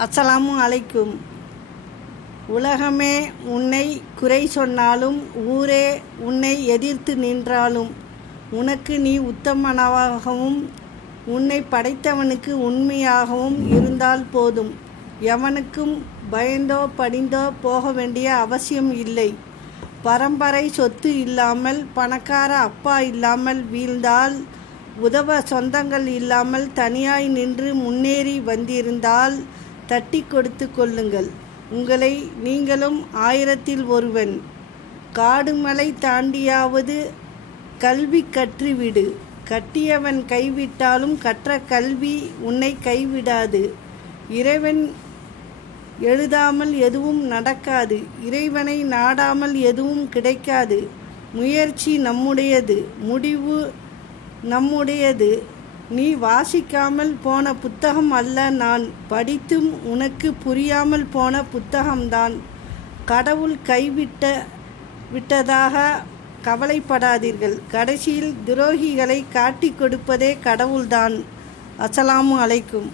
அஸ்ஸலாமு அலைக்கும். உலகமே உன்னை குறை சொன்னாலும், ஊரே உன்னை எதிர்த்து நின்றாலும், உனக்கு நீ உத்தமனாகவும் உன்னை படைத்தவனுக்கு உண்மையாகவும் இருந்தால் போதும். எவனுக்கும் பயந்தோ படிந்தோ போக வேண்டிய அவசியம் இல்லை. பரம்பரை சொத்து இல்லாமல், பணக்கார அப்பா இல்லாமல் வீழ்ந்தால், உதவ சொந்தங்கள் இல்லாமல் தனியாய் நின்று முன்னேறி வந்திருந்தால் தட்டி கொடுத்து கொள்ளுங்கள். உங்களை நீங்களும் 1000-ல் ஒருவன். காடுமலை தாண்டியாவது கல்வி கற்றுவிடு. கட்டியவன் கைவிட்டாலும் கற்ற கல்வி உன்னை கைவிடாது. இறைவன் எழுதாமல் எதுவும் நடக்காது. இறைவனை நாடாமல் எதுவும் கிடைக்காது. முயற்சி நம்முடையது, முடிவு நம்முடையது. நீ வாசிக்காமல் போன புத்தகம் அல்ல நான், படித்தும் உனக்கு புரியாமல் போன புத்தகம்தான். கடவுள் விட்டதாக கவலைப்படாதீர்கள். கடைசியில் துரோகிகளை காட்டிக் கொடுப்பதே கடவுள்தான். அஸ்ஸலாமு அலைக்கும்.